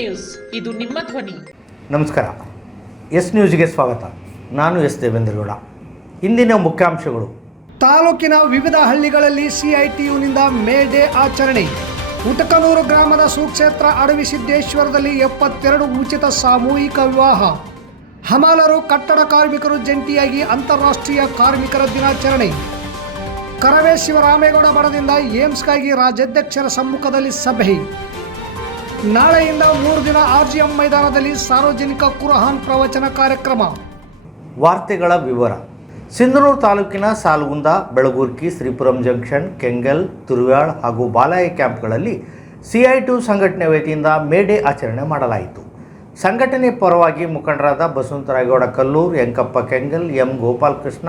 News. ಇದು ನಿಮ್ಮ ಧ್ವನಿ. ನಮಸ್ಕಾರ. ಎಸ್ ನ್ಯೂಸ್ಗೆ ಸ್ವಾಗತ. ನಾನು ಎಸ್ ದೇವೇಂದ್ರಗೌಡ. ಇಂದಿನ ಮುಖ್ಯಾಂಶಗಳು. ತಾಲೂಕಿನ ವಿವಿಧ ಹಳ್ಳಿಗಳಲ್ಲಿ ಸಿಐಟಿಯುನಿಂದ ಮೇ ಡೇ ಆಚರಣೆ. ಉಟಕನೂರು ಗ್ರಾಮದ ಸುಕ್ಷೇತ್ರ ಅಡವಿ ಸಿದ್ದೇಶ್ವರದಲ್ಲಿ ಎಪ್ಪತ್ತೆರಡು ಉಚಿತ ಸಾಮೂಹಿಕ ವಿವಾಹ. ಹಮಾಲರು ಕಟ್ಟಡ ಕಾರ್ಮಿಕರು ಜಂಟಿಯಾಗಿ ಅಂತಾರಾಷ್ಟ್ರೀಯ ಕಾರ್ಮಿಕರ ದಿನಾಚರಣೆ. ಕರವೇ ಶಿವರಾಮೇಗೌಡ ಬಡದಿಂದ ಏಮ್ಸ್ಗಾಗಿ ರಾಜ್ಯಾಧ್ಯಕ್ಷರ ಸಮ್ಮುಖದಲ್ಲಿ ಸಭೆ. ನಾಳೆಯಿಂದ ಮೂರು ದಿನ ಆರ್ಜಿಎಂ ಮೈದಾನದಲ್ಲಿ ಸಾರ್ವಜನಿಕ ಕುರಹಾನ್ ಪ್ರವಚನ ಕಾರ್ಯಕ್ರಮ. ವಾರ್ತೆಗಳ ವಿವರ. ಸಿಂಧನೂರು ತಾಲೂಕಿನ ಸಾಲ್ಗುಂದ ಬೆಳಗುರ್ಕಿ ಶ್ರೀಪುರಂ ಜಂಕ್ಷನ್ ಕೆಂಗಲ್ ತುರುವ್ಯಾಳ್ ಹಾಗೂ ಬಾಲಾಯ ಕ್ಯಾಂಪ್ಗಳಲ್ಲಿ ಸಿಐಟು ಸಂಘಟನೆ ವತಿಯಿಂದ ಮೇ ಡೇ ಆಚರಣೆ ಮಾಡಲಾಯಿತು. ಸಂಘಟನೆ ಪರವಾಗಿ ಮುಖಂಡರಾದ ಬಸವಂತರಾಯಗೌಡ ಕಲ್ಲೂರ್ ಯಂಕಪ್ಪ ಕೆಂಗಲ್ ಎಂ ಗೋಪಾಲಕೃಷ್ಣ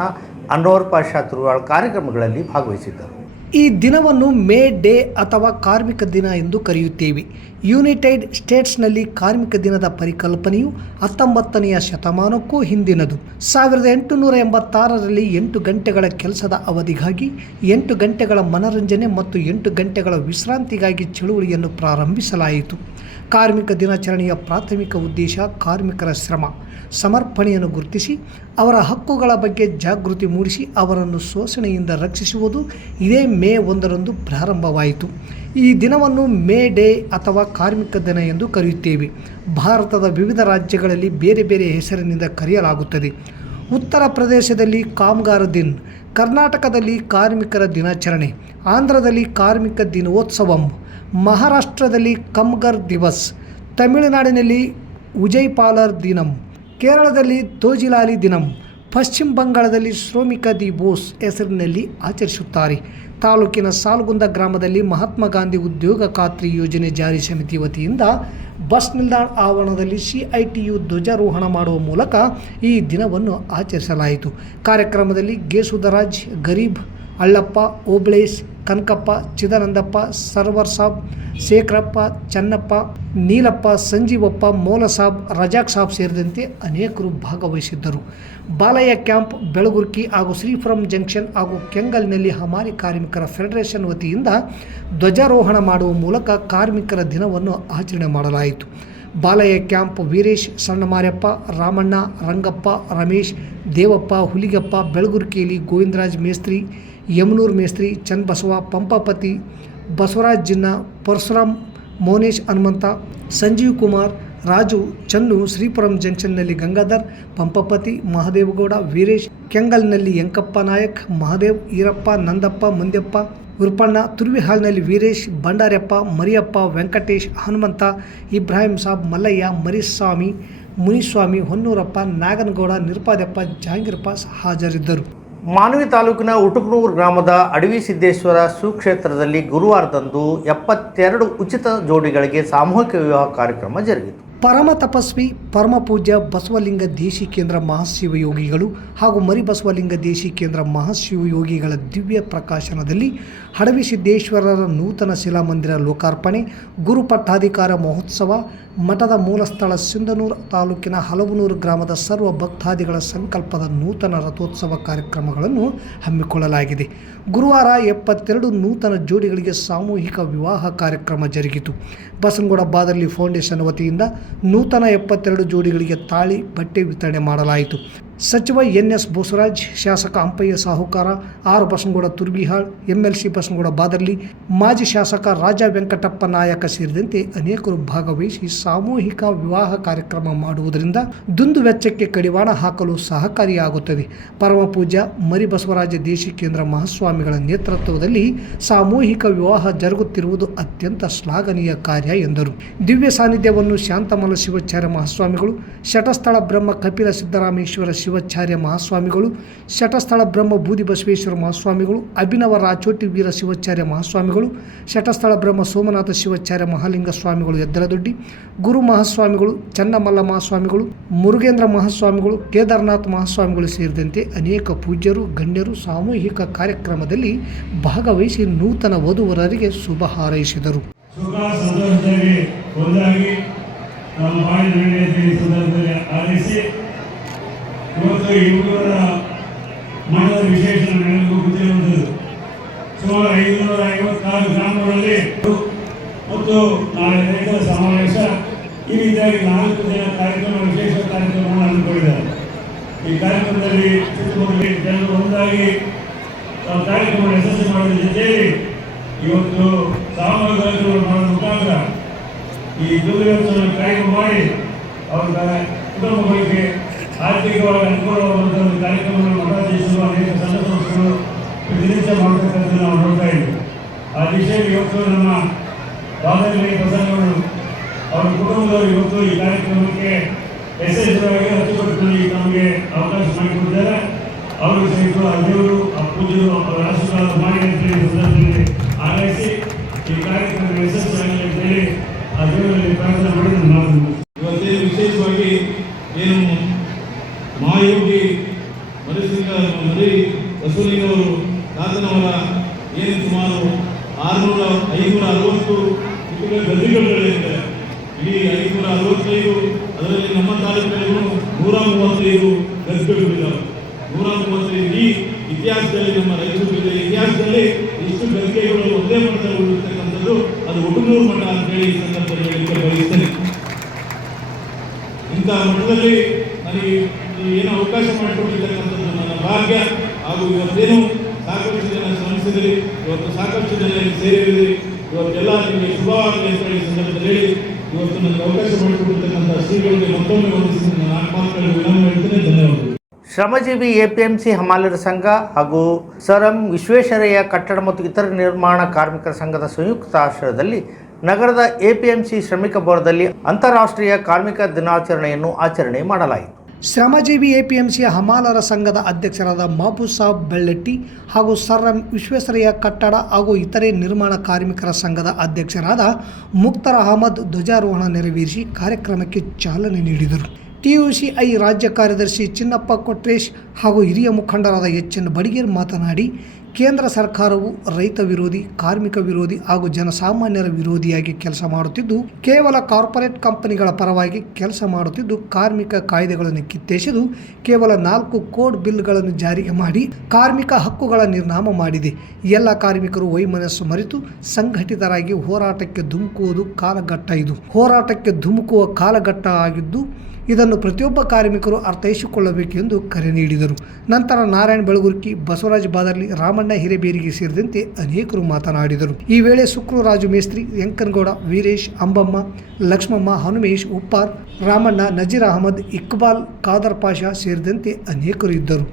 ಅನ್ವರ್ ಪಾಷಾ ತುರುವಾಳ್ ಕಾರ್ಯಕ್ರಮಗಳಲ್ಲಿ ಭಾಗವಹಿಸಿದ್ದರು. ಈ ದಿನವನ್ನು ಮೇ ಡೇ ಅಥವಾ ಕಾರ್ಮಿಕ ದಿನ ಎಂದು ಕರೆಯುತ್ತೇವೆ. ಯುನೈಟೆಡ್ ಸ್ಟೇಟ್ಸ್ನಲ್ಲಿ ಕಾರ್ಮಿಕ ದಿನದ ಪರಿಕಲ್ಪನೆಯು ಹತ್ತೊಂಬತ್ತನೆಯ ಶತಮಾನಕ್ಕೂ ಹಿಂದಿನದು. ಸಾವಿರದ ಎಂಟುನೂರ ಎಂಬತ್ತಾರರಲ್ಲಿ ಎಂಟು ಗಂಟೆಗಳ ಕೆಲಸದ ಅವಧಿಗಾಗಿ, ಎಂಟು ಗಂಟೆಗಳ ಮನರಂಜನೆ ಮತ್ತು ಎಂಟು ಗಂಟೆಗಳ ವಿಶ್ರಾಂತಿಗಾಗಿ ಚಳುವಳಿಯನ್ನು ಪ್ರಾರಂಭಿಸಲಾಯಿತು. ಕಾರ್ಮಿಕ ದಿನಾಚರಣೆಯ ಪ್ರಾಥಮಿಕ ಉದ್ದೇಶ ಕಾರ್ಮಿಕರ ಶ್ರಮ, ಸಮರ್ಪಣೆಯನ್ನು ಗುರುತಿಸಿ, ಅವರ ಹಕ್ಕುಗಳ ಬಗ್ಗೆ ಜಾಗೃತಿ ಮೂಡಿಸಿ ಅವರನ್ನು ಶೋಷಣೆಯಿಂದ ರಕ್ಷಿಸುವುದು ಇದೇ ಮೇ ಒಂದರಂದು ಪ್ರಾರಂಭವಾಯಿತು. ಈ ದಿನವನ್ನು ಮೇ ಡೇ ಅಥವಾ ಕಾರ್ಮಿಕ ದಿನ ಎಂದು ಕರೆಯುತ್ತೇವೆ. ಭಾರತದ ವಿವಿಧ ರಾಜ್ಯಗಳಲ್ಲಿ ಬೇರೆ ಬೇರೆ ಹೆಸರಿನಿಂದ ಕರೆಯಲಾಗುತ್ತದೆ. ಉತ್ತರ ಪ್ರದೇಶದಲ್ಲಿ ಕಾಮಗಾರ ದಿನ್, ಕರ್ನಾಟಕದಲ್ಲಿ ಕಾರ್ಮಿಕರ ದಿನಾಚರಣೆ, ಆಂಧ್ರದಲ್ಲಿ ಕಾರ್ಮಿಕ ದಿನೋತ್ಸವಂ, ಮಹಾರಾಷ್ಟ್ರದಲ್ಲಿ ಕಮ್ಗರ್ ದಿವಸ್, ತಮಿಳುನಾಡಿನಲ್ಲಿ ಉಜಯ್ಪಾಲರ್ ದಿನಂ, ಕೇರಳದಲ್ಲಿ ತೋಜಿಲಾಲಿ ದಿನಂ ಪಶ್ಚಿಮ ಬಂಗಾಳದಲ್ಲಿ ಶ್ರೋಮಿಕ ದಿ ಬೋಸ್ ಹೆಸರಿನಲ್ಲಿ ಆಚರಿಸುತ್ತಾರೆ. ತಾಲೂಕಿನ ಸಾಲ್ಗುಂದ ಗ್ರಾಮದಲ್ಲಿ ಮಹಾತ್ಮ ಗಾಂಧಿ ಉದ್ಯೋಗ ಖಾತ್ರಿ ಯೋಜನೆ ಜಾರಿ ಸಮಿತಿ ವತಿಯಿಂದ ಬಸ್ ನಿಲ್ದಾಣ ಆವರಣದಲ್ಲಿ ಸಿಐಟಿಯು ಧ್ವಜಾರೋಹಣ ಮಾಡುವ ಮೂಲಕ ಈ ದಿನವನ್ನು ಆಚರಿಸಲಾಯಿತು. ಕಾರ್ಯಕ್ರಮದಲ್ಲಿ ಗೇಸುದರಾಜ್ ಗರೀಬ್ ಅಳ್ಳಪ್ಪ ಓಬ್ಳೇಶ್, ಕನಕಪ್ಪ, ಚಿದಾನಂದಪ್ಪ ಸರ್ವರ್ ಸಾಬ್ ಶೇಖರಪ್ಪ, ಚನ್ನಪ್ಪ, ನೀಲಪ್ಪ, ಸಂಜೀವಪ್ಪ, ಮೌಲಸಾಬ್ ರಜಾಕ್ ಸಾಬ್ ಸೇರಿದಂತೆ ಅನೇಕರು ಭಾಗವಹಿಸಿದ್ದರು. ಬಾಲಯ್ಯ ಕ್ಯಾಂಪ್, ಬೆಳಗುರ್ಕಿ ಹಾಗೂ ಶ್ರೀಪುರಂ ಜಂಕ್ಷನ್ ಹಾಗೂ ಕೆಂಗಲ್ನಲ್ಲಿ ಹಮಾರಿ ಕಾರ್ಮಿಕರ ಫೆಡರೇಷನ್ ವತಿಯಿಂದ ಧ್ವಜಾರೋಹಣ ಮಾಡುವ ಮೂಲಕ ಕಾರ್ಮಿಕರ ದಿನವನ್ನು ಆಚರಣೆ ಮಾಡಲಾಯಿತು. ಬಾಲಯ್ಯ ಕ್ಯಾಂಪ್ ವೀರೇಶ್ ಸಣ್ಣಮಾರ್ಯಪ್ಪ ರಾಮಣ್ಣ, ರಂಗಪ್ಪ, ರಮೇಶ್, ದೇವಪ್ಪ, ಹುಲಿಗಪ್ಪ ಬೆಳಗುರ್ಕೇಲಿ ಗೋವಿಂದರಾಜ್ ಮೇಸ್ತ್ರಿ, ಯಮನೂರ್ ಮೇಸ್ತ್ರಿ, ಚನ್ನಬಸವ, ಪಂಪಪತಿ, ಬಸವರಾಜ್ ಜಿನ್ನ, ಪರಶುರಾಮ್, ಮೌನೇಶ್ ಹನುಮಂತ, ಸಂಜೀವ್ ಕುಮಾರ್, ರಾಜು, ಚನ್ನು, ಶ್ರೀಪುರಂ ಜಂಕ್ಷನ್ನಲ್ಲಿ ಗಂಗಾಧರ್, ಪಂಪಪತಿ, ಮಹದೇವಗೌಡ, ವೀರೇಶ್, ಕೆಂಗಲ್ನಲ್ಲಿ ಯಂಕಪ್ಪ ನಾಯಕ್, ಮಹದೇವ್, ಈರಪ್ಪ, ನಂದಪ್ಪ, ಮಂದ್ಯಪ್ಪ ಉರ್ಪಣ್ಣ ತುರ್ವಿಹಾಲ್ನಲ್ಲಿ ವೀರೇಶ್ ಭಂಡಾರ್ಯಪ್ಪ ಮರಿಯಪ್ಪ, ವೆಂಕಟೇಶ್, ಹನುಮಂತ, ಇಬ್ರಾಹಿಂ ಸಾಬ್, ಮಲ್ಲಯ್ಯ, ಮರಿಸ್ವಾಮಿ, ಮುನಿಸ್ವಾಮಿ, ಹೊನ್ನೂರಪ್ಪ, ನಾಗನಗೌಡ ನಿರ್ಪಾದಪ್ಪ ಜಹಾಂಗೀರಪ್ಪ ಹಾಜರಿದ್ದರು. ಮಾನವಿ ತಾಲೂಕಿನ ಉಟುಕನೂರು ಗ್ರಾಮದ ಅಡವಿ ಸಿದ್ದೇಶ್ವರ ಸುಕ್ಷೇತ್ರದಲ್ಲಿ ಗುರುವಾರದಂದು ಎಪ್ಪತ್ತೆರಡು ಉಚಿತ ಜೋಡಿಗಳಿಗೆ ಸಾಮೂಹಿಕ ವಿವಾಹ ಕಾರ್ಯಕ್ರಮ ಜರುಗಿತು. ಪರಮ ತಪಸ್ವಿ ಪರಮ ಪೂಜ್ಯ ಬಸವಲಿಂಗ ದೇಶಿ ಕೇಂದ್ರ ಮಹಾಶಿವಯೋಗಿಗಳು ಹಾಗೂ ಮರಿ ಬಸವಲಿಂಗ ದೇಶಿ ಕೇಂದ್ರ ಮಹಾಶಿವಯೋಗಿಗಳ ದಿವ್ಯ ಪ್ರಕಾಶನದಲ್ಲಿ ಹಡವಿ ಸಿದ್ದೇಶ್ವರರ ನೂತನ ಶಿಲಾಮಂದಿರ ಲೋಕಾರ್ಪಣೆ ಗುರುಪಟ್ಟಾಧಿಕಾರ ಮಹೋತ್ಸವ ಮಠದ ಮೂಲಸ್ಥಳ ಸಿಂಧನೂರು ತಾಲೂಕಿನ ಹಲವನೂರು ಗ್ರಾಮದ ಸರ್ವ ಭಕ್ತಾದಿಗಳ ಸಂಕಲ್ಪದ ನೂತನ ರಥೋತ್ಸವ ಕಾರ್ಯಕ್ರಮಗಳನ್ನು ಹಮ್ಮಿಕೊಳ್ಳಲಾಗಿದೆ. ಗುರುವಾರ ಎಪ್ಪತ್ತೆರಡು ನೂತನ ಜೋಡಿಗಳಿಗೆ ಸಾಮೂಹಿಕ ವಿವಾಹ ಕಾರ್ಯಕ್ರಮ ಜರುಗಿತು. ಬಸನಗೌಡ ಬಾದರ್ಲಿ ಫೌಂಡೇಶನ್ ವತಿಯಿಂದ ನೂತನ ಎಪ್ಪತ್ತೆರಡು ಜೋಡಿಗಳಿಗೆ ತಾಳಿ ಬಟ್ಟೆ ವಿತರಣೆ ಮಾಡಲಾಯಿತು. ಸಚಿವ ಎನ್ ಎಸ್ ಬೋಸರಾಜ್ ಶಾಸಕ ಅಂಪಯ್ಯ ಸಾಹುಕಾರ, ಆರ್ ಬಸನಗೌಡ ತುರ್ಗಿಹಾಳ್, ಎಂಎಲ್ಸಿ ಬಸನಗೌಡ ಬಾದರ್ಲಿ, ಮಾಜಿ ಶಾಸಕ ರಾಜ ವೆಂಕಟಪ್ಪ ನಾಯಕ ಸೇರಿದಂತೆ ಅನೇಕರು ಭಾಗವಹಿಸಿ ಸಾಮೂಹಿಕ ವಿವಾಹ ಕಾರ್ಯಕ್ರಮ ಮಾಡುವುದರಿಂದ ದುಂದು ವೆಚ್ಚಕ್ಕೆ ಕಡಿವಾಣ ಹಾಕಲು ಸಹಕಾರಿಯಾಗುತ್ತದೆ. ಪರಮ ಮರಿಬಸವರಾಜ ಮರಿ ಬಸವರಾಜ ದೇಶಿ ಕೇಂದ್ರ ಮಹಾಸ್ವಾಮಿಗಳ ನೇತೃತ್ವದಲ್ಲಿ ಸಾಮೂಹಿಕ ವಿವಾಹ ಜರುಗುತ್ತಿರುವುದು ಅತ್ಯಂತ ಶ್ಲಾಘನೀಯ ಕಾರ್ಯ ಎಂದರು. ದಿವ್ಯ ಸಾನ್ನಿಧ್ಯವನ್ನು ಶಾಂತಮಲ ಶಿವಚಾರ್ಯ ಮಹಾಸ್ವಾಮಿಗಳು, ಶಟಸ್ಥಳ ಬ್ರಹ್ಮ ಕಪಿಲ ಸಿದ್ದರಾಮೇಶ್ವರ ಶಿವಾಚಾರ್ಯ ಮಹಾಸ್ವಾಮಿಗಳು, ಶಟಸ್ಥಳ ಬ್ರಹ್ಮ ಬೂದಿ ಬಸವೇಶ್ವರ ಮಹಾಸ್ವಾಮಿಗಳು, ಅಭಿನವ ರಾಚೋಟಿ ವೀರ ಶಿವಾಚಾರ್ಯ ಮಹಾಸ್ವಾಮಿಗಳು, ಶಟಸ್ಥಳ ಬ್ರಹ್ಮ ಸೋಮನಾಥ ಶಿವಾಚಾರ್ಯ ಮಹಾಲಿಂಗ ಸ್ವಾಮಿಗಳು ಎದ್ದರದೊಡ್ಡಿ ಗುರು ಮಹಾಸ್ವಾಮಿಗಳು, ಚನ್ನಮಲ್ಲ ಮಹಾಸ್ವಾಮಿಗಳು, ಮುರುಗೇಂದ್ರ ಮಹಾಸ್ವಾಮಿಗಳು, ಕೇದಾರನಾಥ ಮಹಾಸ್ವಾಮಿಗಳು ಸೇರಿದಂತೆ ಅನೇಕ ಪೂಜ್ಯರು, ಗಣ್ಯರು ಸಾಮೂಹಿಕ ಕಾರ್ಯಕ್ರಮದಲ್ಲಿ ಭಾಗವಹಿಸಿ ನೂತನ ವಧುವರರಿಗೆ ಶುಭ ಹಾರೈಸಿದರು. ನಮ್ಮ ಇವತ್ತು ಇನ್ನೂರ ಹುಡುಗರ ಮಠದ ವಿಶೇಷ ನನಗೂ ಗೊತ್ತಿರುವಂಥದ್ದು ಸುಮಾರು ಐದುನೂರ ಐವತ್ನಾಲ್ಕು ಗ್ರಾಮಗಳಲ್ಲಿ ಮತ್ತು ನಾಳೆ ರೈತರ ಸಮಾವೇಶ. ಈ ರೀತಿಯಾಗಿ ನಾಲ್ಕು ದಿನ ಕಾರ್ಯಕ್ರಮ, ವಿಶೇಷ ಕಾರ್ಯಕ್ರಮವನ್ನು ಹಮ್ಮಿಕೊಂಡಿದ್ದಾರೆ. ಈ ಕಾರ್ಯಕ್ರಮದಲ್ಲಿ ಚಿತ್ರದುರ್ಗದಲ್ಲಿ ಜನರು ಒಂದಾಗಿ ಕಾರ್ಯಕ್ರಮ ಯಶಸ್ಸು ಮಾಡಿದ ಜೊತೆಯಲ್ಲಿ ಇವತ್ತು ಸಾಮೂಹಿಕ ಮಾಡುವ ಮುಖಾಂತರ ಈ ದುರ್ಗವನ್ನು ಕಾರ್ಯಕ್ರಮ ಮಾಡಿ ಅವರ ಕುಟುಂಬಗಳಿಗೆ ಆರ್ಥಿಕವಾಗಿ ಅನುಕೂಲವಾದಂಥ ಒಂದು ಕಾರ್ಯಕ್ರಮವನ್ನು ಮಠಾಧೀಶರು ಅನೇಕ ಸಂಘ ಸಂಸ್ಥೆಗಳು ಪ್ರತಿನಿತ್ಯ ಮಾಡತಕ್ಕಂಥದ್ದು ನಾವು ನೋಡ್ತಾ ಇದ್ದೀವಿ. ಆ ದಿಶೆಯಲ್ಲಿ ಇವತ್ತು ನಮ್ಮ ಬಾದಾಮಿ ಪ್ರಸಂಗಗಳು ಅವರ ಕುಟುಂಬದವರು ಇವತ್ತು ಈ ಕಾರ್ಯಕ್ರಮಕ್ಕೆ ಯಶಸ್ವಿಯಾಗಿ ಅಚ್ಚುಕಟ್ಟುನಲ್ಲಿ ನಮಗೆ ಅವಕಾಶ ಮಾಡಿಕೊಟ್ಟಿದ್ದಾರೆ. ಅವರು ಸಹಿತ ಆ ದೇವರು, ಆ ಪೂಜೆರು ಅವರ ಆಶೀರ್ವಾದ ಮಾಡಿ ಸಂದರ್ಭದಲ್ಲಿ ಹಾರೈಸಿ ಈ ಕಾರ್ಯಕ್ರಮ ಯಶಸ್ವಿಯಾಗಲಿ ಅಂತ ಹೇಳಿ ಆ ದೇವರಲ್ಲಿ ಪ್ರಾರ್ಥನೆ ಮಾಡಿ ನನ್ನ ಮಾತು ಮುಗಿಸ್ತೇನೆ. ಇವತ್ತೇನು ವಿಶೇಷವಾಗಿ ಏನು ಮಹಾಯೋಗಿ ಮನಸ್ಸಿಂಗ ಮರಿ ಬಸವಲಿಂಗವರು ತಾತನವರ ಏನು ಸುಮಾರು ಆರುನೂರ ಐನೂರ ಅರವತ್ತು ಗದ್ದಿಗಳಿದೆ ಇಡೀ ಐನೂರ ಅರವತ್ತೈದು, ಅದರಲ್ಲಿ ನಮ್ಮ ತಾಲೂಕಿನಲ್ಲೂ ನೂರ ಮೂವತ್ತೈದು ಗದ್ದಿಗಳಿದ್ದಾವೆ ನೂರ ಮೂವತ್ತೈದು ಈ ಇತಿಹಾಸದಲ್ಲಿ, ನಮ್ಮ ರೈತರು ಇತಿಹಾಸದಲ್ಲಿ ಇಷ್ಟು ಗದ್ದಿಗೆಗಳು ಒಂದೇ ಮಟ್ಟದಲ್ಲಿ ಉಳಿರ್ತಕ್ಕಂಥದ್ದು ಅದು ಒಟನೂರು ಮಠ ಅಂತೇಳಿ ಈ ಸಂದರ್ಭದಲ್ಲಿ ಇಂತಹ ಬಯಸ್ತೇನೆ. ಇಂಥ ಮಟ್ಟದಲ್ಲಿ ನನಗೆ ಏನು ಅವಕಾಶ ಮಾಡಿಕೊಟ್ಟಿರ್ತಕ್ಕಂಥದ್ದು ನನ್ನ ಭಾಗ್ಯ. ಹಾಗೂ ಇವತ್ತೇನು ಸಾಕಷ್ಟು ಜನ ಶ್ರಮಿಸಿದಿರಿ. ಇವತ್ತು ಸಾಕಷ್ಟು ಜನ ಸೇರಿದಿರಿ. ಇವತ್ತೆಲ್ಲ ನಿಮಗೆ ಶುಭವಾಗಲಿ ಅಂತ ಹೇಳಿ ಸಂದರ್ಭದಲ್ಲಿ ಇವತ್ತು ನನಗೆ ಅವಕಾಶ ಮಾಡಿಕೊಟ್ಟಿರ್ತಕ್ಕಂಥ ಶ್ರೀಗಳಿಗೆ ಮತ್ತೊಮ್ಮೆ ವಂದಿಸಿ ನನ್ನ ಆತ್ಮಾತ್ಮಗಳಿಗೆ ವಿರಾಮ ಹೇಳ್ತೇನೆ ಧನ್ಯವಾದಗಳು. ಶ್ರಮಜೀವಿ ಎಪಿಎಂಸಿ ಹಮಾಲರ ಸಂಘ ಹಾಗೂ ಸರ್ ವಿಶ್ವೇಶ್ವರಯ್ಯ ಕಟ್ಟಡ ಮತ್ತು ಇತರ ನಿರ್ಮಾಣ ಕಾರ್ಮಿಕರ ಸಂಘದ ಸಂಯುಕ್ತ ಆಶ್ರಯದಲ್ಲಿ ನಗರದ ಎಪಿಎಂಸಿ ಶ್ರಮಿಕ ಭವನದಲ್ಲಿ ಅಂತಾರಾಷ್ಟ್ರೀಯ ಕಾರ್ಮಿಕ ದಿನಾಚರಣೆಯನ್ನು ಆಚರಣೆ ಮಾಡಲಾಯಿತು. ಶ್ರಮಜೀವಿ ಎಪಿಎಂಸಿಯ ಹಮಾಲರ ಸಂಘದ ಅಧ್ಯಕ್ಷರಾದ ಮಹಬೂಬ್ ಸಾಬ್ ಬೆಳ್ಳೆಟ್ಟಿ ಹಾಗೂ ಸರ್ ಎಂ ವಿಶ್ವೇಶ್ವರಯ್ಯ ಕಟ್ಟಡ ಹಾಗೂ ಇತರೆ ನಿರ್ಮಾಣ ಕಾರ್ಮಿಕರ ಸಂಘದ ಅಧ್ಯಕ್ಷರಾದ ಮುಕ್ತರ್ ಅಹಮದ್ ಧ್ವಜಾರೋಹಣ ನೆರವೇರಿಸಿ ಕಾರ್ಯಕ್ರಮಕ್ಕೆ ಚಾಲನೆ ನೀಡಿದರು. ಟಿಯುಸಿಐ ರಾಜ್ಯ ಕಾರ್ಯದರ್ಶಿ ಚಿನ್ನಪ್ಪ ಕೊಟ್ರೇಶ್ ಹಾಗೂ ಹಿರಿಯ ಮುಖಂಡರಾದ ಎಚ್ ಎನ್ ಬಡಿಗೇರ್ ಮಾತನಾಡಿ ಕೇಂದ್ರ ಸರ್ಕಾರವು ರೈತ ವಿರೋಧಿ, ಕಾರ್ಮಿಕ ವಿರೋಧಿ ಹಾಗೂ ಜನಸಾಮಾನ್ಯರ ವಿರೋಧಿಯಾಗಿ ಕೆಲಸ ಮಾಡುತ್ತಿದ್ದು, ಕೇವಲ ಕಾರ್ಪೊರೇಟ್ ಕಂಪನಿಗಳ ಪರವಾಗಿ ಕೆಲಸ ಮಾಡುತ್ತಿದ್ದು, ಕಾರ್ಮಿಕ ಕಾಯ್ದೆಗಳನ್ನು ಕಿತ್ತೆಸೆದು ಕೇವಲ ನಾಲ್ಕು ಕೋಡ್ ಬಿಲ್ಗಳನ್ನು ಜಾರಿಗೆ ಮಾಡಿ ಕಾರ್ಮಿಕ ಹಕ್ಕುಗಳ ನಿರ್ನಾಮ ಮಾಡಿದೆ. ಎಲ್ಲ ಕಾರ್ಮಿಕರು ವೈಮನಸ್ಸು ಮರೆತು ಸಂಘಟಿತರಾಗಿ ಹೋರಾಟಕ್ಕೆ ಧುಮುಕುವುದು ಕಾಲಘಟ್ಟ ಇದು. ಹೋರಾಟಕ್ಕೆ ಧುಮುಕುವ ಕಾಲಘಟ್ಟ ಆಗಿದ್ದು ಇದನ್ನು ಪ್ರತಿಯೊಬ್ಬ ಕಾರ್ಮಿಕರು ಅರ್ಥೈಸಿಕೊಳ್ಳಬೇಕೆಂದು ಕರೆ ನೀಡಿದರು. ನಂತರ ನಾರಾಯಣ ಬೆಳಗುರ್ಕಿ, ಬಸವರಾಜ ಬಾದರ್ಲಿ, ರಾಮಣ್ಣ ಹಿರೇಬೇರಿಗೆ ಸೇರಿದಂತೆ ಅನೇಕರು ಮಾತನಾಡಿದರು. ಈ ವೇಳೆ ಶುಕ್ರರಾಜು ಮೇಸ್ತ್ರಿ, ವೆಂಕನಗೌಡ, ವೀರೇಶ್, ಅಂಬಮ್ಮ, ಲಕ್ಷ್ಮಮ್ಮ, ಹನುಮೇಶ್, ಉಪ್ಪಾರ್, ರಾಮಣ್ಣ, ನಜೀರ್ ಅಹಮದ್, ಇಕ್ಬಾಲ್, ಖಾದರ್ ಪಾಷಾ ಸೇರಿದಂತೆ ಅನೇಕರು ಇದ್ದರು.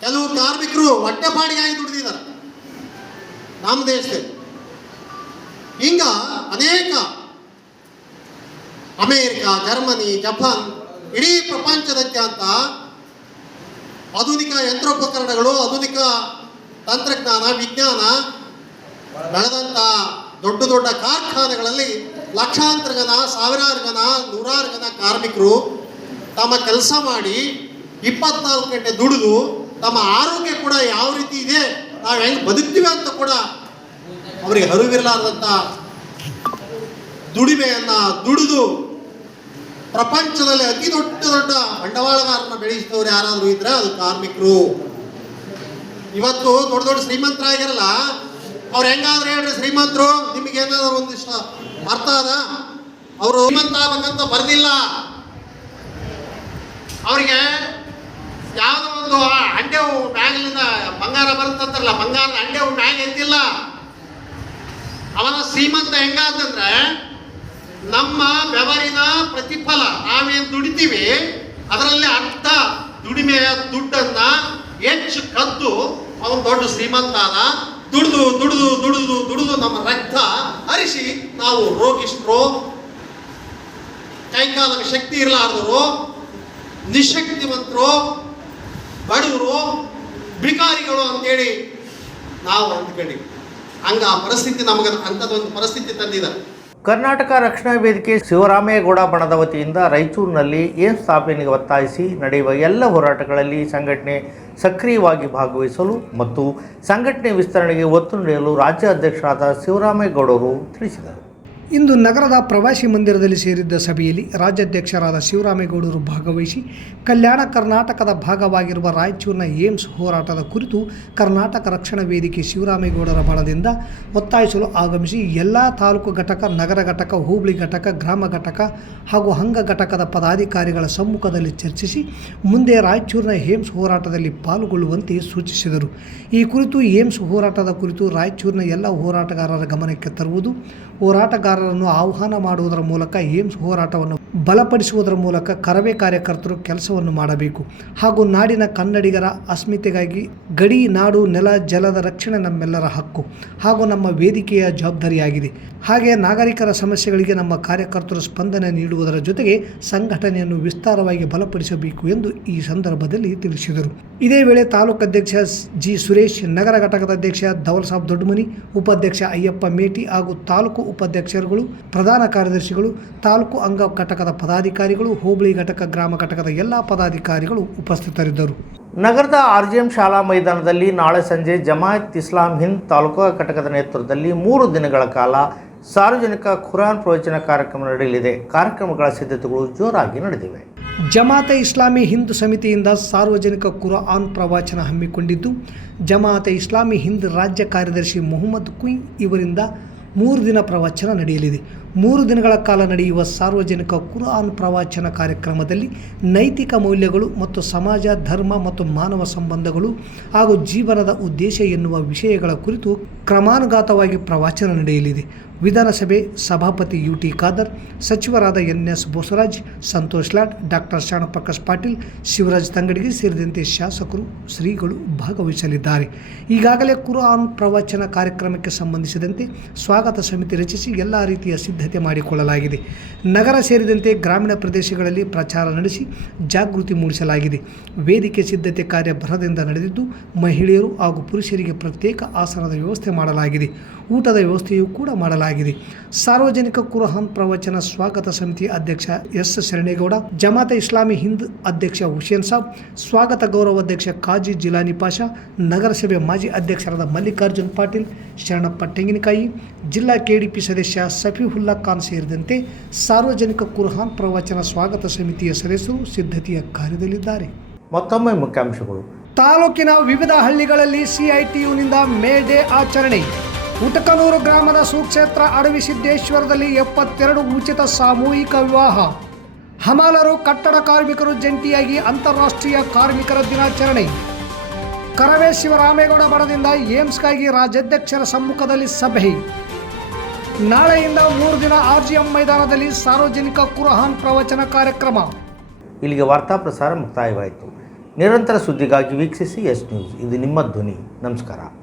ಕೆಲವು ಕಾರ್ಮಿಕರು ಹೊಟ್ಟೆಪಾಡಿಗಾಗಿ ದುಡಿದಿದ್ದಾರೆ. ನಮ್ಮ ದೇಶದಲ್ಲಿ. ಹಿಂಗ ಅನೇಕ ಅಮೇರಿಕ, ಜರ್ಮನಿ, ಜಪಾನ್, ಇಡೀ ಪ್ರಪಂಚದಾದ್ಯಂತ ಆಧುನಿಕ ಯಂತ್ರೋಪಕರಣಗಳು, ಆಧುನಿಕ ತಂತ್ರಜ್ಞಾನ, ವಿಜ್ಞಾನ ಬೆಳೆದಂಥ ದೊಡ್ಡ ದೊಡ್ಡ ಕಾರ್ಖಾನೆಗಳಲ್ಲಿ ಲಕ್ಷಾಂತರ ಜನ, ಸಾವಿರಾರು ಜನ, ನೂರಾರು ಜನ ಕಾರ್ಮಿಕರು ತಮ್ಮ ಕೆಲಸ ಮಾಡಿ ಇಪ್ಪತ್ನಾಲ್ಕು ಗಂಟೆ ದುಡಿದು ತಮ್ಮ ಆರೋಗ್ಯ ಕೂಡ ಯಾವ ರೀತಿ ಇದೆ, ನಾವು ಹೆಂಗೆ ಬದುಕ್ತೀವಿ ಅಂತ ಕೂಡ ಅವರಿಗೆ ಅರಿವಿರಲಾರ್ದಂಥ ದುಡಿಮೆಯನ್ನ ದುಡಿದು ಪ್ರಪಂಚದಲ್ಲಿ ಅತಿ ದೊಡ್ಡ ದೊಡ್ಡ ಬಂಡವಾಳಗಾರನ ಬೆಳೆಸಿದವರು ಯಾರಾದರೂ ಇದ್ರೆ ಅದು ಕಾರ್ಮಿಕರು. ಇವತ್ತು ದೊಡ್ಡ ದೊಡ್ಡ ಶ್ರೀಮಂತರಾಗಿರಲ್ಲ, ಅವ್ರು ಹೆಂಗಾದ್ರೆ ಹೇಳ್ರಿ ಶ್ರೀಮಂತರು, ನಿಮಗೆ ಏನಾದ್ರು ಒಂದಿಷ್ಟ ಅರ್ಥ ಅದ? ಅವರು ಶ್ರೀಮಂತ ಆಗ್ಬೇಕಂತ ಬರ್ದಿಲ್ಲ. ಅವರಿಗೆ ಯಾವುದೋ ಒಂದು ಅಂಡೆ ಮ್ಯಾಗಲಿಂದ ಬಂಗಾರ ಬರುತ್ತಂತಾರಲ್ಲ ಬಂಗಾರದ ಅಂಡೆ ಮ್ಯಾಗ ಎದ್ದಿಲ್ಲ. ಅವನ ಶ್ರೀಮಂತ ಹೆಂಗಾದಂದ್ರೆ ನಮ್ಮ ಬೆವರಿನ ಪ್ರತಿಫಲ ನಾವೇನು ದುಡಿತೀವಿ, ಅದರಲ್ಲಿ ಅರ್ಥ ದುಡಿಮೆಯ ದುಡ್ಡನ್ನ ಹೆಚ್ಚು ಕದ್ದು ಅವನು ದೊಡ್ಡ ಶ್ರೀಮಂತ ಆದ ದುಡಿದು ದುಡಿದು ದುಡಿದು ದುಡಿದು ನಮ್ಮ ರಕ್ತ ಹರಿಸಿ ನಾವು ರೋಗಿಷ್ಟ್ರು. ಕೈಕಾಲಕ್ಕೆ ಶಕ್ತಿ ಇರಲಾರದವರು, ನಿಶಕ್ತಿವಂತರು, ಬಡವರು, ಬಿಕಾರಿಗಳು ಅಂತೇಳಿ ನಾವು ಅಂದ್ಕೊಂಡಿವಿ. ಹಂಗ ಆ ಪರಿಸ್ಥಿತಿ ನಮಗೆ ಅಂಥದ್ದೊಂದು ಪರಿಸ್ಥಿತಿ ತಂದಿದೆ. ಕರ್ನಾಟಕ ರಕ್ಷಣಾ ವೇದಿಕೆ ಶಿವರಾಮೇಗೌಡ ಬಣದ ವತಿಯಿಂದ ರಾಯಚೂರಿನಲ್ಲಿ ಏನ್ ಸ್ಥಾಪನೆಗೆ ಒತ್ತಾಯಿಸಿ ನಡೆಯುವ ಎಲ್ಲ ಹೋರಾಟಗಳಲ್ಲಿ ಸಂಘಟನೆ ಸಕ್ರಿಯವಾಗಿ ಭಾಗವಹಿಸಲು ಮತ್ತು ಸಂಘಟನೆ ವಿಸ್ತರಣೆಗೆ ಒತ್ತು ನೀಡಲು ರಾಜ್ಯ ಅಧ್ಯಕ್ಷರಾದ ಶಿವರಾಮೇಗೌಡರು ತಿಳಿಸಿದರು. ಇಂದು ನಗರದ ಪ್ರವಾಸಿ ಮಂದಿರದಲ್ಲಿ ಸೇರಿದ್ದ ಸಭೆಯಲ್ಲಿ ರಾಜ್ಯಾಧ್ಯಕ್ಷರಾದ ಶಿವರಾಮೇಗೌಡರು ಭಾಗವಹಿಸಿ ಕಲ್ಯಾಣ ಕರ್ನಾಟಕದ ಭಾಗವಾಗಿರುವ ರಾಯಚೂರಿನ ಏಮ್ಸ್ ಹೋರಾಟದ ಕುರಿತು ಕರ್ನಾಟಕ ರಕ್ಷಣಾ ವೇದಿಕೆ ಶಿವರಾಮೇಗೌಡರ ಬಳದಿಂದ ಒತ್ತಾಯಿಸಲು ಆಗಮಿಸಿ ಎಲ್ಲ ತಾಲೂಕು ಘಟಕ, ನಗರ ಘಟಕ, ಹೋಬಳಿ ಘಟಕ, ಗ್ರಾಮ ಘಟಕ ಹಾಗೂ ಹಂಗ ಘಟಕದ ಪದಾಧಿಕಾರಿಗಳ ಸಮ್ಮುಖದಲ್ಲಿ ಚರ್ಚಿಸಿ ಮುಂದೆ ರಾಯಚೂರಿನ ಏಮ್ಸ್ ಹೋರಾಟದಲ್ಲಿ ಪಾಲ್ಗೊಳ್ಳುವಂತೆ ಸೂಚಿಸಿದರು. ಈ ಕುರಿತು ಏಮ್ಸ್ ಹೋರಾಟದ ಕುರಿತು ರಾಯಚೂರಿನ ಎಲ್ಲ ಹೋರಾಟಗಾರರ ಗಮನಕ್ಕೆ ತರುವುದು ಹೋರಾಟಗಾರರನ್ನು ಆಹ್ವಾನ ಮಾಡುವುದರ ಮೂಲಕ ಏಮ್ಸ್ ಹೋರಾಟವನ್ನು ಬಲಪಡಿಸುವುದರ ಮೂಲಕ ಕರವೇ ಕಾರ್ಯಕರ್ತರು ಕೆಲಸವನ್ನು ಮಾಡಬೇಕು. ಹಾಗೂ ನಾಡಿನ ಕನ್ನಡಿಗರ ಅಸ್ಮಿತೆಗಾಗಿ ಗಡಿ, ನಾಡು, ನೆಲ, ಜಲದ ರಕ್ಷಣೆ ನಮ್ಮೆಲ್ಲರ ಹಕ್ಕು. ಹಾಗೂ ನಮ್ಮ ವೇದಿಕೆಯ ಜವಾಬ್ದಾರಿಯಾಗಿದೆ. ಹಾಗೆ ನಾಗರಿಕರ ಸಮಸ್ಯೆಗಳಿಗೆ ನಮ್ಮ ಕಾರ್ಯಕರ್ತರು ಸ್ಪಂದನೆ ನೀಡುವುದರ ಜೊತೆಗೆ ಸಂಘಟನೆಯನ್ನು ವಿಸ್ತಾರವಾಗಿ ಬಲಪಡಿಸಬೇಕು ಎಂದು ಈ ಸಂದರ್ಭದಲ್ಲಿ ತಿಳಿಸಿದರು. ಇದೇ ವೇಳೆ ತಾಲೂಕು ಅಧ್ಯಕ್ಷ ಜಿ ಸುರೇಶ್, ನಗರ ಘಟಕದ ಅಧ್ಯಕ್ಷ ಧವಲ್ ಸಾಬ್ ದೊಡ್ಡಮನಿ ಉಪಾಧ್ಯಕ್ಷ ಅಯ್ಯಪ್ಪ ಮೇಟಿ ಹಾಗೂ ತಾಲೂಕು ಉಪಾಧ್ಯಕ್ಷರುಗಳು, ಪ್ರಧಾನ ಕಾರ್ಯದರ್ಶಿಗಳು, ತಾಲೂಕು ಅಂಗ ಘಟಕದ ಪದಾಧಿಕಾರಿಗಳು ಹೋಬಳಿ ಘಟಕ ಗ್ರಾಮ ಘಟಕದ ಎಲ್ಲ ಪದಾಧಿಕಾರಿಗಳು ಉಪಸ್ಥಿತರಿದ್ದರು. ನಗರದ ಆರ್ಜಿಎಂ ಶಾಲಾ ಮೈದಾನದಲ್ಲಿ ನಾಳೆ ಸಂಜೆ ಜಮಾಯತ್ ಇಸ್ಲಾಂ ಹಿಂದ್ ತಾಲೂಕು ಘಟಕದ ನೇತೃತ್ವದಲ್ಲಿ ಮೂರು ದಿನಗಳ ಕಾಲ ಸಾರ್ವಜನಿಕ ಖುರಾನ್ ಪ್ರವಚನ ಕಾರ್ಯಕ್ರಮ ನಡೆಯಲಿದೆ. ಕಾರ್ಯಕ್ರಮಗಳ ಸಿದ್ಧತೆಗಳು ಜೋರಾಗಿ ನಡೆದಿವೆ. ಜಮಾತೆ ಇಸ್ಲಾಮಿ ಹಿಂದ್ ಸಮಿತಿಯಿಂದ ಸಾರ್ವಜನಿಕ ಕುರಾನ್ ಪ್ರವಚನ ಹಮ್ಮಿಕೊಂಡಿದ್ದು ಜಮಾತೆ ಇಸ್ಲಾಮಿ ಹಿಂದ್ ರಾಜ್ಯ ಕಾರ್ಯದರ್ಶಿ ಮೊಹಮ್ಮದ್ ಕುಯ್ ಇವರಿಂದ ಮೂರು ದಿನ ಪ್ರವಚನ ನಡೆಯಲಿದೆ. ಮೂರು ದಿನಗಳ ಕಾಲ ನಡೆಯುವ ಸಾರ್ವಜನಿಕ ಕುರಾನ್ ಪ್ರವಚನ ಕಾರ್ಯಕ್ರಮದಲ್ಲಿ ನೈತಿಕ ಮೌಲ್ಯಗಳು ಮತ್ತು ಸಮಾಜ, ಧರ್ಮ ಮತ್ತು ಮಾನವ ಸಂಬಂಧಗಳು ಹಾಗೂ ಜೀವನದ ಉದ್ದೇಶ ಎನ್ನುವ ವಿಷಯಗಳ ಕುರಿತು ಕ್ರಮಾನುಗತವಾಗಿ ಪ್ರವಚನ ನಡೆಯಲಿದೆ. ವಿಧಾನಸಭೆ ಸಭಾಪತಿ ಯು ಟಿ ಖಾದರ್, ಸಚಿವರಾದ N S Bosaraj Santosh Lad, doctor Sharanprakash Patil, Shivaraj Tangadagi ಸೇರಿದಂತೆ ಶಾಸಕರು ಶ್ರೀಗಳು ಭಾಗವಹಿಸಲಿದ್ದಾರೆ. ಈಗಾಗಲೇ ಕುರಾನ್ ಪ್ರವಚನ ಕಾರ್ಯಕ್ರಮಕ್ಕೆ ಸಂಬಂಧಿಸಿದಂತೆ ಸ್ವಾಗತ ಸಮಿತಿ ರಚಿಸಿ ಎಲ್ಲ ರೀತಿಯ ಸಿದ್ಧತೆ ಮಾಡಿಕೊಳ್ಳಲಾಗಿದೆ. ನಗರ ಸೇರಿದಂತೆ ಗ್ರಾಮೀಣ ಪ್ರದೇಶಗಳಲ್ಲಿ ಪ್ರಚಾರ ನಡೆಸಿ ಜಾಗೃತಿ ಮೂಡಿಸಲಾಗಿದೆ. ವೇದಿಕೆ ಸಿದ್ಧತೆ ಕಾರ್ಯ ಭರದಿಂದ ನಡೆದಿದ್ದು, ಮಹಿಳೆಯರು ಹಾಗೂ ಪುರುಷರಿಗೆ ಪ್ರತ್ಯೇಕ ಆಸನದ ವ್ಯವಸ್ಥೆ ಮಾಡಲಾಗಿದೆ. ಊಟದ ವ್ಯವಸ್ಥೆಯೂ ಕೂಡ ಮಾಡಲಾಗಿದೆ. ಸಾರ್ವಜನಿಕ ಕುರ್ಹಾನ್ ಪ್ರವಚನ ಸ್ವಾಗತ ಸಮಿತಿ ಅಧ್ಯಕ್ಷ ಎಸ್ ಶರಣೇಗೌಡ ಜಮಾತ ಇಸ್ಲಾಮಿ ಹಿಂದ್ ಅಧ್ಯಕ್ಷ ಹುಸೇನ್ ಸಾಬ್ ಸ್ವಾಗತ ಗೌರವ ಅಧ್ಯಕ್ಷ ಕಾಜಿ ಜಿಲಾನಿ ಪಾಷಾ ನಗರಸಭೆ ಮಾಜಿ ಅಧ್ಯಕ್ಷರಾದ ಮಲ್ಲಿಕಾರ್ಜುನ್ ಪಾಟೀಲ್ ಶರಣಪ್ಪ ತೆಂಗಿನಕಾಯಿ ಜಿಲ್ಲಾ ಕೆಡಿಪಿ ಸದಸ್ಯ ಸಫಿಹುಲ್ಲಾ ಖಾನ್ ಸೇರಿದಂತೆ ಸಾರ್ವಜನಿಕ ಕುರ್ಹಾನ್ ಪ್ರವಚನ ಸ್ವಾಗತ ಸಮಿತಿಯ ಸದಸ್ಯರು ಸಿದ್ಧತೆಯ ಕಾರ್ಯದಲ್ಲಿದ್ದಾರೆ. ಮತ್ತೊಮ್ಮೆ ಮುಖ್ಯಾಂಶಗಳು. ತಾಲೂಕಿನ ವಿವಿಧ ಹಳ್ಳಿಗಳಲ್ಲಿ ಸಿಐಟಿಯುನಿಂದ ಮೇ ಡೇ ಆಚರಣೆ. ಉಟಕನೂರು ಗ್ರಾಮದ ಸುಕ್ಷೇತ್ರ ಅಡವಿ ಸಿದ್ದೇಶ್ವರದಲ್ಲಿ ಎಪ್ಪತ್ತೆರಡು ಉಚಿತ ಸಾಮೂಹಿಕ ವಿವಾಹ. ಹಮಾಲರು ಕಟ್ಟಡ ಕಾರ್ಮಿಕರು ಜಂಟಿಯಾಗಿ ಅಂತಾರಾಷ್ಟ್ರೀಯ ಕಾರ್ಮಿಕರ ದಿನಾಚರಣೆ. ಕರವೇ ಶಿವರಾಮೇಗೌಡ ಬಣದಿಂದ ಏಮ್ಸ್ಗಾಗಿ ರಾಜ್ಯಾಧ್ಯಕ್ಷರ ಸಮ್ಮುಖದಲ್ಲಿ ಸಭೆ. ನಾಳೆಯಿಂದ ಮೂರು ದಿನ ಆರ್ಜಿಎಂ ಮೈದಾನದಲ್ಲಿ ಸಾರ್ವಜನಿಕ ಕುರಹಾನ್ ಪ್ರವಚನ ಕಾರ್ಯಕ್ರಮ. ಇಲ್ಲಿಗೆ ವಾರ್ತಾ ಪ್ರಸಾರ ಮುಕ್ತಾಯವಾಯಿತು. ನಿರಂತರ ಸುದ್ದಿಗಾಗಿ ವೀಕ್ಷಿಸಿ ಎಸ್ ನ್ಯೂಸ್. ಇದು ನಿಮ್ಮ ಧ್ವನಿ. ನಮಸ್ಕಾರ.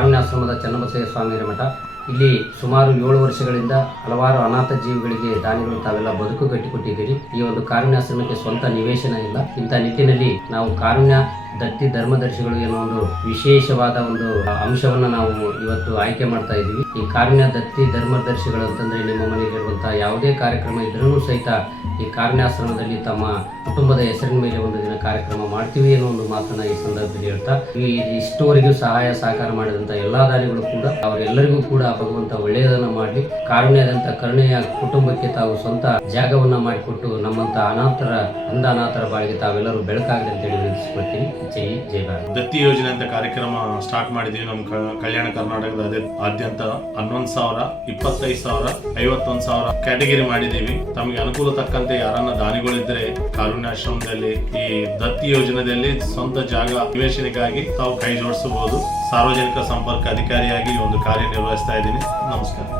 ಕಾರುಣ್ಯಾಶ್ರಮದ ಚನ್ನಬಸಯ್ಯ ಸ್ವಾಮಿ ಮಠ. ಇಲ್ಲಿ ಸುಮಾರು ಏಳು ವರ್ಷಗಳಿಂದ ಹಲವಾರು ಅನಾಥ ಜೀವಿಗಳಿಗೆ ದಾನಿಗಳು ತಾವೆಲ್ಲ ಬದುಕು ಕಟ್ಟಿಕೊಟ್ಟಿದ್ದೀರಿ. ಈ ಒಂದು ಕಾರುಣ್ಯಾಶ್ರಮಕ್ಕೆ ಸ್ವಂತ ನಿವೇಶನ ಇಲ್ಲ. ಇಂಥ ನಿಟ್ಟಿನಲ್ಲಿ ನಾವು ಕಾರುಣ್ಯ ದತ್ತಿ ಧರ್ಮದರ್ಶಿಗಳು ಏನೋ ಒಂದು ವಿಶೇಷವಾದ ಒಂದು ಅಂಶವನ್ನ ನಾವು ಇವತ್ತು ಆಯ್ಕೆ ಮಾಡ್ತಾ ಇದ್ದೀವಿ. ಈ ಕಾರಣ ದತ್ತಿ ಧರ್ಮದರ್ಶಿಗಳು ಅಂತಂದ್ರೆ ನಿಮ್ಮ ಮನೆಯಲ್ಲಿರುವಂತಹ ಯಾವುದೇ ಕಾರ್ಯಕ್ರಮ ಇದ್ರೂ ಸಹಿತ ಈ ಕಾರುಣ್ಯಾಶ್ರಮದಲ್ಲಿ ತಮ್ಮ ಕುಟುಂಬದ ಹೆಸರಿನ ಮೇಲೆ ಒಂದು ದಿನ ಕಾರ್ಯಕ್ರಮ ಮಾಡ್ತೀವಿ ಅನ್ನೋ ಒಂದು ಮಾತನ್ನ ಈ ಸಂದರ್ಭದಲ್ಲಿ ಹೇಳ್ತಾ, ಈ ಇಷ್ಟುವರೆಗೂ ಸಹಾಯ ಸಹಕಾರ ಮಾಡಿದಂತ ಎಲ್ಲಾ ದಾನಿಗಳು ಕೂಡ ಅವರೆಲ್ಲರಿಗೂ ಕೂಡ ಭಗವಂತ ಒಳ್ಳೆಯದನ್ನ ಮಾಡಿ ಕಾರಣದಂತ ಕರುಣೆಯ ಕುಟುಂಬಕ್ಕೆ ತಾವು ಸ್ವಂತ ಜಾಗವನ್ನ ಮಾಡಿಕೊಟ್ಟು ನಮ್ಮಂತ ಅನಾಥರ ಅಂದ ಅನಾಥರ ಬಾಳಿಗೆ ತಾವೆಲ್ಲರೂ ಬೆಳಕಾಗಲಿ ಅಂತೇಳಿ ವಿನಂತಿಸ್ಕೊಳ್ತೀನಿ. ದತ್ತಿ ಯೋಜನೆ ಅಂತ ಕಾರ್ಯಕ್ರಮ ಸ್ಟಾರ್ಟ್ ಮಾಡಿದೀವಿ ನಮ್ಮ ಕಲ್ಯಾಣ ಕರ್ನಾಟಕದ ಅದೇ ಆದ್ಯಂತ ಹನ್ನೊಂದು ಸಾವಿರ, ಇಪ್ಪತ್ತೈದು ಸಾವಿರ, ಐವತ್ತೊಂದು ಸಾವಿರ ಕ್ಯಾಟಗರಿ ಮಾಡಿದೀವಿ. ತಮಗೆ ಅನುಕೂಲ ತಕ್ಕಂತೆ ಯಾರನ್ನ ದಾನಿಗಳಿದ್ರೆ ಕಾರುಣ್ಯಾಶ್ರಮದಲ್ಲಿ, ಈ ದತ್ತಿ ಯೋಜನೆಯಲ್ಲಿ ಸ್ವಂತ ಜಾಗ ನಿವೇಶನಕ್ಕಾಗಿ ತಾವು ಕೈ ಜೋಡಿಸಬಹುದು. ಸಾರ್ವಜನಿಕ ಸಂಪರ್ಕ ಅಧಿಕಾರಿಯಾಗಿ ಒಂದು ಕಾರ್ಯ ನಿರ್ವಹಿಸ್ತಾ ಇದ್ದೀನಿ. ನಮಸ್ಕಾರ.